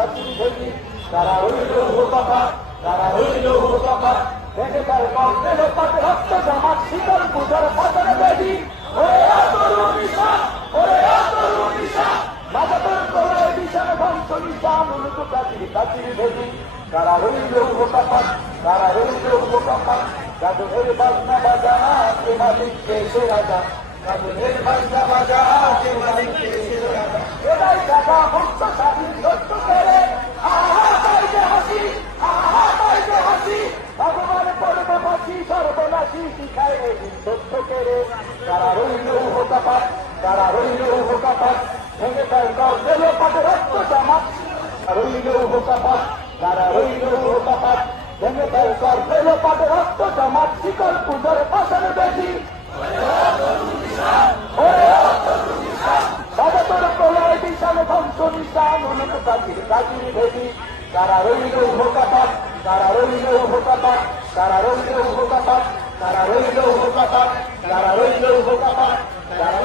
কাচির ভেদি তারা রইল কথা তারা রইল কথা দেখে তার কর্তে লোপাতে রক্ত জামাত শীতল পূজার পাতনে বেদি ওরে আতরু নিশা ওরে আতরু নিশা মাজাতের কোলায় দিশার ধ্বংস নিশান উলুক কাচির ভেদি তারা রইল কথা তারা রইল কথা গাজনের বাজনা বাজা কে মালিককে সে রাজা গাজনের বাজনা বাজা কে মালিককে সে রাজা এরাই টাকা মুক্ত স্বাধীন সত্য করে আহা তাইতে হাসি আহা তাইতে হাসি ভগবান পড়বে বাসি সর্বনাশী শিখায় এদিন সত্য করে তারা রইল হোকাপাত তারা রইল হোকাপাত ভেঙে তার গর্বে লোপাতে রক্ত জামাত রইল হোকাপাত তারা রইল হোকাপাত ভেঙে তার গর্বে লোপাতে রক্ত জামাত শিকল পূজার পাশানে বেশি বাজাতর প্রলয় দিশানে ধ্বংস নিশান উলুক কাচির ভেদি তারা রইল হোকাপাত তারা রইল হোকাপাত তারা রইল হোকাপাত তারা রইল হোকাপাত তারা রইল হোকাপাত তারা